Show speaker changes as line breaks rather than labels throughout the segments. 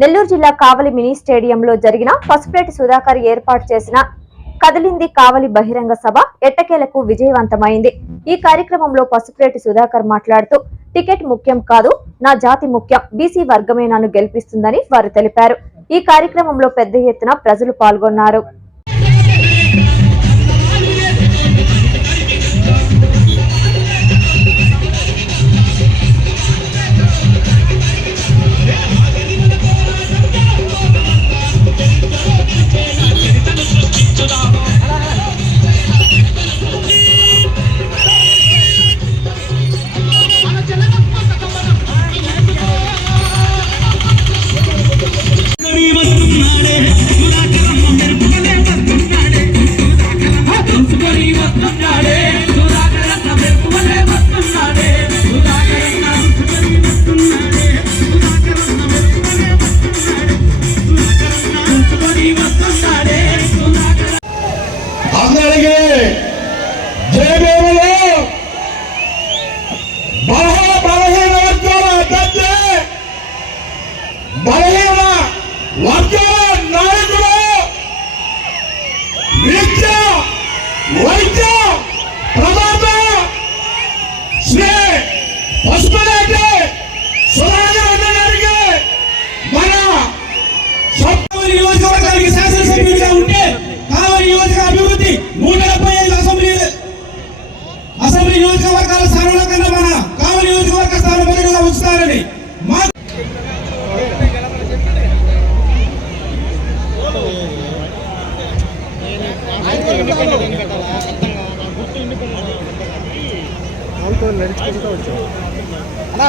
నెల్లూరు జిల్లా కావలి మినీ స్టేడియంలో జరిగిన పసుపేటి సుధాకర్ ఏర్పాటు చేసిన కదిలింది కావలి బహిరంగ సభ ఎట్టకేలకు విజయవంతమైంది. ఈ కార్యక్రమంలో పసుపులేటి సుధాకర్ మాట్లాడుతూ టికెట్ ముఖ్యం కాదు నా జాతి ముఖ్యం బీసీ వర్గమే నన్ను గెలిపిస్తుందని వారు తెలిపారు. ఈ కార్యక్రమంలో పెద్ద ఎత్తున ప్రజలు పాల్గొన్నారు.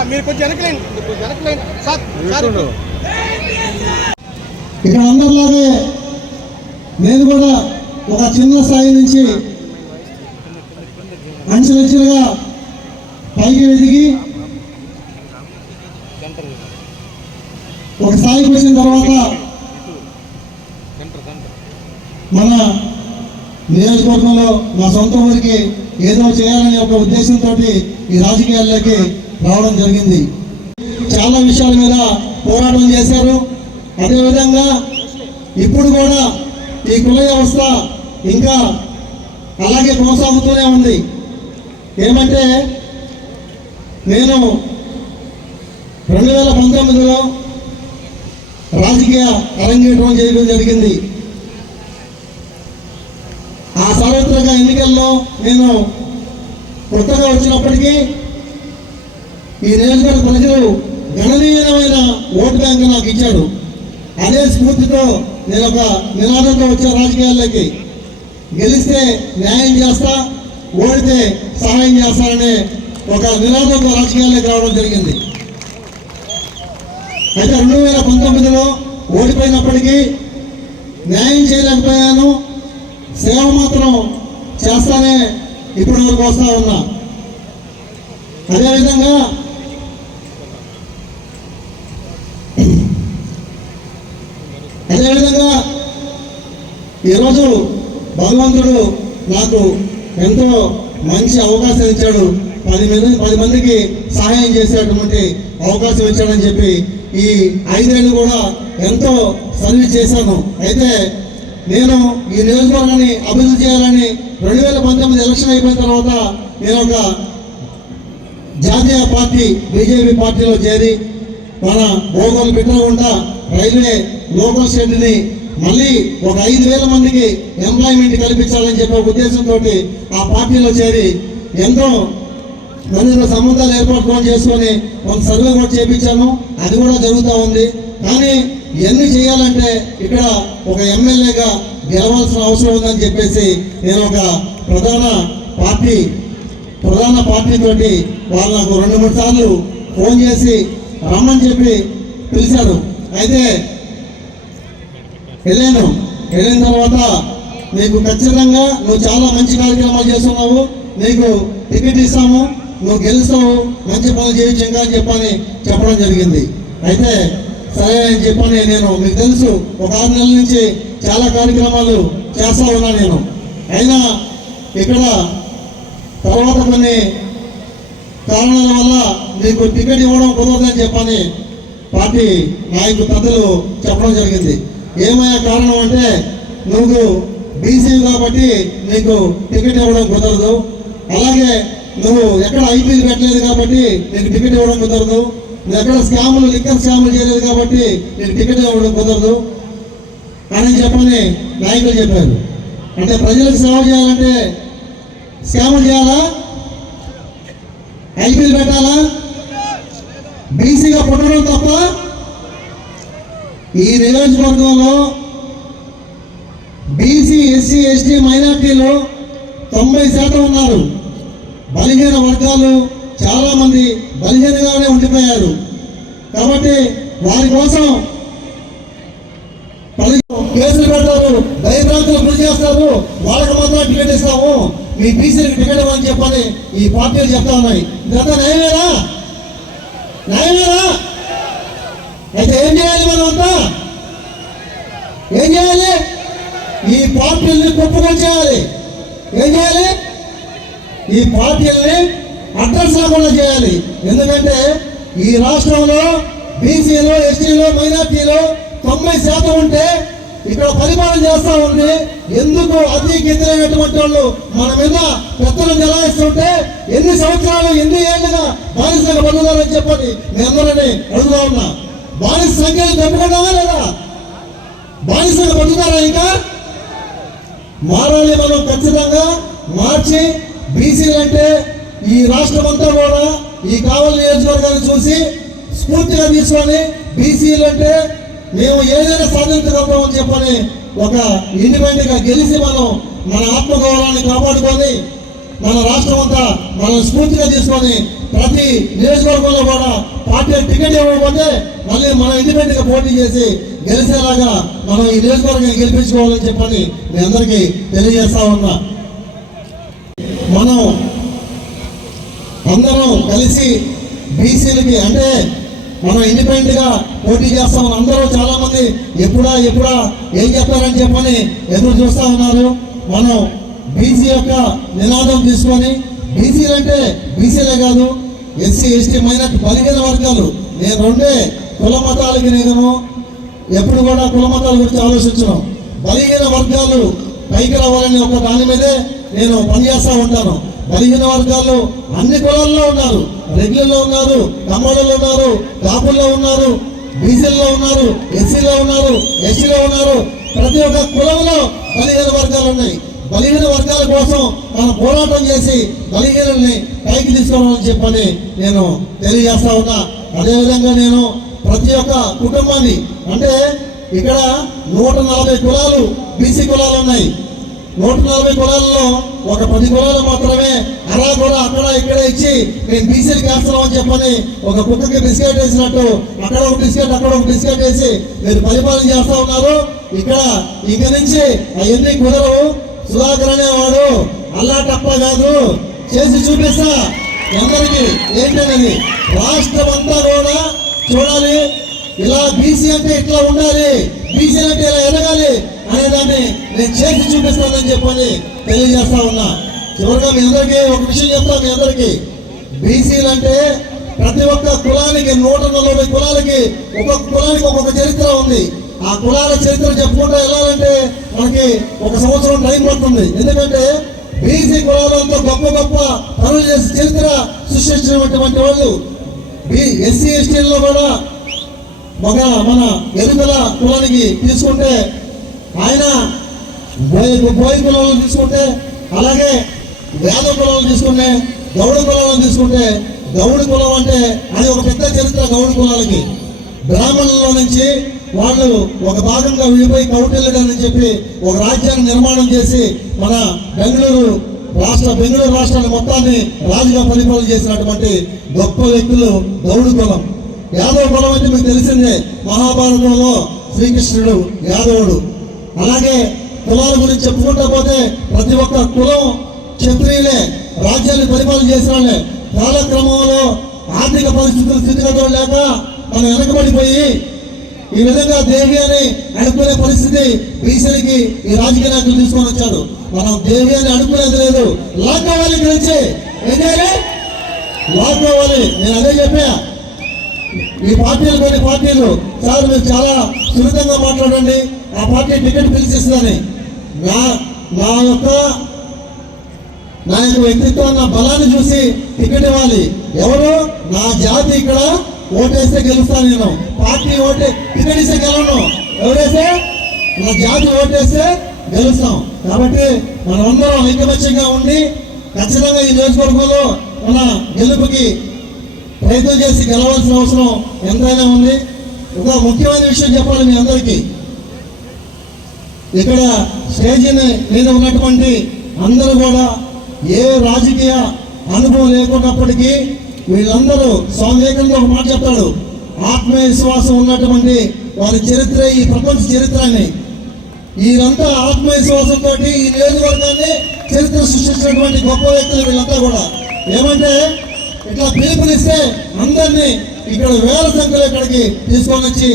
మీరు కొంచెం వెనకలేండి మీరు కొంచెం వెనకలేండి సార్ సార్.
ఇక్కడ అందరిలాగే నేను కూడా ఒక చిన్న స్థాయి నుంచి అంచెలంచెలుగా పైకి ఎదిగి ఒక స్థాయికి వచ్చిన తర్వాత మన నియోజకవర్గంలో నా సొంత ఊరికి ఏదో చేయాలనే ఒక ఉద్దేశంతో ఈ రాజకీయాల్లోకి రావడం జరిగింది. చాలా విషయాల మీద పోరాటం చేశారు. అదేవిధంగా ఇప్పుడు కూడా ఈ కుల వ్యవస్థ ఇంకా అలాగే కొనసాగుతూనే ఉంది. ఏమంటే నేను రెండు వేల పంతొమ్మిదిలో రాజకీయ అరంగేట్రం చేయడం జరిగింది. ఆ సార్వత్రిక ఎన్నికల్లో నేను కొత్తగా వచ్చినప్పటికీ ఈ నియోజకవర్గ ప్రజలు గణనీయమైన ఓటు బ్యాంక్ నాకు ఇచ్చాడు అదే స్ఫూర్తితో నేను ఒక నినాదంతో వచ్చే రాజకీయాల్లోకి గెలిస్తే న్యాయం చేస్తా ఓడితే సహాయం చేస్తాననే ఒక నినాదంతో రాజకీయాల్లోకి రావడం జరిగింది. అయితే రెండు వేల పంతొమ్మిదిలో ఓడిపోయినప్పటికీ న్యాయం చేయలేకపోయాను. సేవ మాత్రం చేస్తానే ఇప్పుడు వరకు వస్తా ఉన్నా. అదేవిధంగా అదేవిధంగా ఈరోజు భగవంతుడు నాకు ఎంతో మంచి అవకాశం ఇచ్చాడు. పది మంది పది మందికి సహాయం చేసేటువంటి అవకాశం ఇచ్చాడని చెప్పి ఈ ఐదేళ్ళు కూడా ఎంతో సర్వీస్ చేశాను. అయితే నేను ఈ నియోజకవర్గాన్ని అభివృద్ధి చేయాలని రెండు వేల పంతొమ్మిది ఎలక్షన్ అయిపోయిన తర్వాత నేను ఒక జాతీయ పార్టీ బీజేపీ పార్టీలో చేరి మన భోగోలు పెట్టకుండా రైల్వే లోకల్ షెడ్ని మళ్ళీ ఒక ఐదు వేల మందికి ఎంప్లాయ్మెంట్ కల్పించాలని చెప్పే ఉద్దేశంతో ఆ పార్టీలో చేరి ఎంతో మందితో సంబంధాలు ఏర్పాటు చేసుకొని కొంత సర్వే కూడా చేయించాను అది కూడా జరుగుతూ ఉంది. కానీ ఇవన్నీ చేయాలంటే ఇక్కడ ఒక ఎమ్మెల్యేగా గెలవాల్సిన అవసరం ఉందని చెప్పేసి నేను ఒక ప్రధాన పార్టీ ప్రధాన పార్టీ తోటి వాళ్ళు నాకు రెండు మూడు సార్లు ఫోన్ చేసి రమ్మని చెప్పి పిలిచారు. అయితే వెళ్ళాను. వెళ్ళిన తర్వాత నీకు ఖచ్చితంగా నువ్వు చాలా మంచి కార్యక్రమాలు చేస్తున్నావు. నీకు టికెట్ ఇస్తాము. నువ్వు గెలుస్తావు. మంచి పనులు చేయొచ్చు అని చెప్పని చెప్పడం జరిగింది. అయితే సరే అని చెప్పని నేను. మీకు తెలుసు ఒక ఆరు నెలల నుంచి చాలా కార్యక్రమాలు చేస్తా ఉన్నా నేను. అయినా ఇక్కడ తర్వాత కొన్ని కారణాల వల్ల మీకు టికెట్ ఇవ్వడం కుదరదని చెప్పని పార్టీ నాయకులు పెద్దలు చెప్పడం జరిగింది. ఏమయ్యా కారణం అంటే నువ్వు బీసీ కాబట్టి నీకు టికెట్ ఇవ్వడం కుదరదు. అలాగే నువ్వు ఎక్కడ ఐపీఎల్ పెట్టలేదు కాబట్టి నీకు టికెట్ ఇవ్వడం కుదరదు. ఎక్కడ స్కాములు లిక్కర్ స్కాములు చేయలేదు కాబట్టి నేను టికెట్ ఇవ్వడం కుదరదు. అని చెప్పని నాయకులు చెప్పారు. అంటే ప్రజలకు సేవ చేయాలంటే స్కాములు చేయాలా? ఐపీఎల్ పెట్టాలా? బీసీగా పుట్టడం తప్ప ఈ నియోజకవర్గంలో బీసీ ఎస్సీ ఎస్టీ మైనార్టీలు తొంభై శాతం ఉన్నారు. బలహీన వర్గాలు చాలామంది బలహీనగానే ఉండిపోయారు. కాబట్టి వారి కోసం కేసులు పెడతారు. భయభ్రాంతులు గురి చేస్తారు. వాళ్ళకి మాత్రం టికెట్ ఇస్తాము. మీ బీసీలకు టికెట్ ఇవ్వని చెప్పని ఈ పార్టీలు చెప్తా ఉన్నాయి. ఇదంతా నయమేరా న్యాయమేనా? అయితే ఏం చేయాలి మనం అంతా? ఏం చేయాలి? ఈ పార్టీల్ని కుప్పకొచ్చేయాలి ఏం చేయాలి? ఈ పార్టీల్ని అడ్రస్ లేకుండా చేయాలి. ఎందుకంటే ఈ రాష్ట్రంలో బీసీలో ఎస్టీలో మైనార్టీలో తొంభై శాతం ఉంటే ఇక్కడ పరిపాలన చేస్తా ఉంది ఎందుకు అతి గిద్దరైనటువంటి వాళ్ళు మన మీద పెద్దలు నిలవేస్తుంటే ఎన్ని సంవత్సరాలు ఎన్ని ఏళ్ళుగా బానిసగా బతుకుతారని చెప్పని మీ అందరినీ అడుగుతా ఉన్నా. బానిస సంఖ్యను తప్పుకున్నావా లేదా? బానిసగా బతుకుతారా ఇంకా? మారాలి మనం ఖచ్చితంగా. మార్చి బీసీలు అంటే ఈ రాష్ట్రం అంతా కూడా ఈ కావలి నియోజకవర్గాన్ని చూసి స్ఫూర్తిగా తీసుకొని బీసీలు అంటే మేము ఏదైనా సాధించగలుగుతామని చెప్పని ఒక ఇండిపెండెంట్గా గెలిచి మనం మన ఆత్మగౌరవాన్ని కాపాడుకొని మన రాష్ట్రం అంతా మనం స్ఫూర్తిగా తీసుకొని ప్రతి నియోజకవర్గంలో కూడా పార్టీ టికెట్ ఇవ్వకపోతే మళ్ళీ మనం ఇండిపెండెంట్గా పోటీ చేసి గెలిచేలాగా మనం ఈ నియోజకవర్గాన్ని గెలిపించుకోవాలని చెప్పని మీ అందరికీ తెలియజేస్తా ఉన్నా. మనం అందరం కలిసి బీసీలకి అంటే మనం ఇండిపెండెంట్గా పోటీ చేస్తాం అందరూ చాలామంది ఎప్పుడా ఎప్పుడా ఏం చెప్తారని చెప్పని ఎదురు చూస్తూ ఉన్నారు. మనం బీసీ యొక్క నినాదం తీసుకొని బీసీలు అంటే బీసీలే కాదు ఎస్సీ ఎస్టీ మైనార్టీ బలిగిన వర్గాలు. నేను రెండే కుల మతాలకి నేను ఎప్పుడు కూడా కుల మతాల గురించి ఆలోచించను. బలిగిన వర్గాలు పైకి రావాలని ఒక దాని మీదే నేను పనిచేస్తూ ఉంటాను. బలహీన వర్గాలు అన్ని కులాల్లో ఉన్నారు. రెగ్యులర్లో ఉన్నారు కమ్మలలో ఉన్నారు కాపుల్లో ఉన్నారు బీసీల్లో ఉన్నారు ఎస్సీలో ఉన్నారు ఎస్సీలో ఉన్నారు. ప్రతి ఒక్క కులంలో బలహీన వర్గాలు ఉన్నాయి. బలహీన వర్గాల కోసం మనం పోరాటం చేసి బలహీనల్ని పైకి తీసుకోవాలని చెప్పని నేను తెలియజేస్తా ఉన్నా. అదేవిధంగా నేను ప్రతి ఒక్క కుటుంబాన్ని అంటే ఇక్కడ నూట నలభై కులాలు బీసీ కులాలు ఉన్నాయి. నూట నలభై కులాల్లో ఒక పది కులాలు మాత్రమే అలా కూడా అక్కడ ఇక్కడ ఇచ్చి మేము బీసీలు వేస్తున్నాం అని చెప్పని ఒక కుక్కకి బిస్కెట్ వేసినట్టు అక్కడ ఒక బిస్కెట్ అక్కడ ఒక బిస్కెట్ వేసి మీరు పరిపాలన చేస్తా ఉన్నారు. ఇక్కడ ఇక నుంచి అవన్నీ కుదరవు. సుధాకర్ అనేవాడు అల్లా తప్ప కాదు. చేసి చూపిస్తా. అందరికి ఏంటనేది? రాష్ట్రం అంతా కూడా చూడాలి. ఇలా బీసీ అంటే ఇట్లా ఉండాలి. బీసీ అంటే ఇలా ఎదగాలి. అనేదాన్ని నేను చేసి చూపిస్తానని చెప్పని తెలియజేస్తా ఉన్నా. చివరిగా మీ అందరికీ ఒక విషయం చెప్తా మీ అందరికీ. బీసీలు అంటే ప్రతి ఒక్క కులానికి నూట నలభై కులాలకి ఒక్కొక్క కులానికి ఒక్కొక్క చరిత్ర ఉంది. ఆ కులాల చరిత్ర చెప్పుకుంటూ వెళ్ళాలంటే మనకి ఒక సంవత్సరం టైం పడుతుంది. ఎందుకంటే బీసీ కులాలంతా గొప్ప గొప్ప పనులు చేసి చరిత్ర సృష్టించినటువంటి వాళ్ళు. ఎస్సీ ఎస్టీల్లో కూడా ఒక మన ఎరుకల కులానికి తీసుకుంటే ఆయన బోయి బోయి కులాలను తీసుకుంటే అలాగే వేద కులాలను తీసుకుంటే గౌడ కులాలను తీసుకుంటే గౌడి కులం అంటే అది ఒక పెద్ద చరిత్ర గౌడి కులాలకి. బ్రాహ్మణుల నుంచి వాళ్ళు ఒక భాగంగా విడిపోయి కౌటిల్యడని చెప్పి ఒక రాజ్యాన్ని నిర్మాణం చేసి మన బెంగళూరు రాష్ట్ర బెంగళూరు రాష్ట్రాన్ని మొత్తాన్ని రాజుగా పరిపాలన చేసినటువంటి గొప్ప వ్యక్తులు గౌడు కులం. యాదవ కులం అంటే మీకు తెలిసిందే మహాభారతంలో శ్రీకృష్ణుడు యాదవుడు. అలాగే కులాల గురించి చెప్పుకుంటా పోతే ప్రతి ఒక్క కులం క్షత్రియులే రాజ్యాన్ని పరిపాలన చేసిన వాళ్ళే కాలక్రమంలో ఆర్థిక పరిస్థితులు స్థితిగతులు లేక మనం వెనకబడిపోయి ఈ విధంగా దేవి అని అడుక్కునే పరిస్థితి బీసీలకి ఈ రాజకీయ నాయకులు తీసుకొని వచ్చాడు మనం దేవి అని అడుక్కునేది లేదు. లాక్కోవాలి గురించి ఏం చేయాలి? లాక్కోవాలి. నేను అదే చెప్పా. ఈ పార్టీలు కొన్ని పార్టీలు. సార్ మీరు చాలా సున్నితంగా మాట్లాడండి. ఆ పార్టీ టికెట్ పిలిచేస్తుందని నా నా యొక్క నా యొక్క వ్యక్తిత్వం నా బలాన్ని చూసి టికెట్ ఇవ్వాలి. ఎవరు? నా జాతి ఇక్కడ ఓటేస్తే గెలుస్తాను నేను. పార్టీ ఓటే టికెట్ ఇస్తే గెలవను. ఎవరేస్తే నా జాతి ఓటేస్తే గెలుస్తాం. కాబట్టి మనమందరం ఐకమత్యంగా ఉండి ఖచ్చితంగా ఈ నియోజకవర్గంలో మన గెలుపుకి ప్రయత్నం చేసి గెలవాల్సిన అవసరం ఎంతైనా ఉంది. ఒక ముఖ్యమైన విషయం చెప్పాలి మీ అందరికీ. ఇక్కడ స్టేజ్ మీద ఉన్నటువంటి అందరూ కూడా ఏ రాజకీయ అనుభవం లేకున్నప్పటికీ వీళ్ళందరూ స్వామి వివేకానంద ఒక మాట చెప్తాడు. ఆత్మవిశ్వాసం ఉన్నటువంటి వారి చరిత్ర ఈ ప్రపంచ చరిత్రని వీరంతా ఆత్మవిశ్వాసంతో ఈ నియోజకవర్గాన్ని చరిత్ర సృష్టించినటువంటి గొప్ప వ్యక్తులు వీళ్ళంతా కూడా. ఏమంటే ఇట్లా పిలుపునిస్తే అందరినీ ఇక్కడ వేల సంఖ్యలో ఇక్కడికి తీసుకొని వచ్చి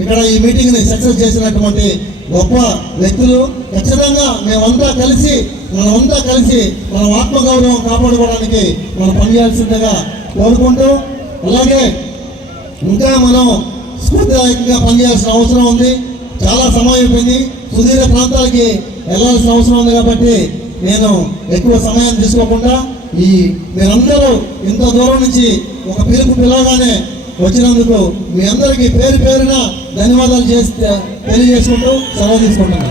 ఇక్కడ ఈ మీటింగ్ని సక్సెస్ చేసినటువంటి గొప్ప వ్యక్తులు. ఖచ్చితంగా మేమంతా కలిసి మనమంతా కలిసి మన ఆత్మగౌరవం కాపాడుకోవడానికి మనం పనిచేయాల్సిందిగా కోరుకుంటూ అలాగే ఇంకా మనం స్ఫూర్తిదాయకంగా పనిచేయాల్సిన అవసరం ఉంది. చాలా సమయం అయిపోయింది. సుదీర్ఘ ప్రాంతాలకి వెళ్ళాల్సిన అవసరం ఉంది కాబట్టి నేను ఎక్కువ సమయం తీసుకోకుండా ఈ మీరందరూ ఇంత దూరం నుంచి ఒక పిలుపు పిలవగానే వచ్చినందుకు మీ అందరికీ పేరు పేరున ధన్యవాదాలు చేస్తే తెలియజేసుకుంటూ సెలవు తీసుకుంటున్నాను.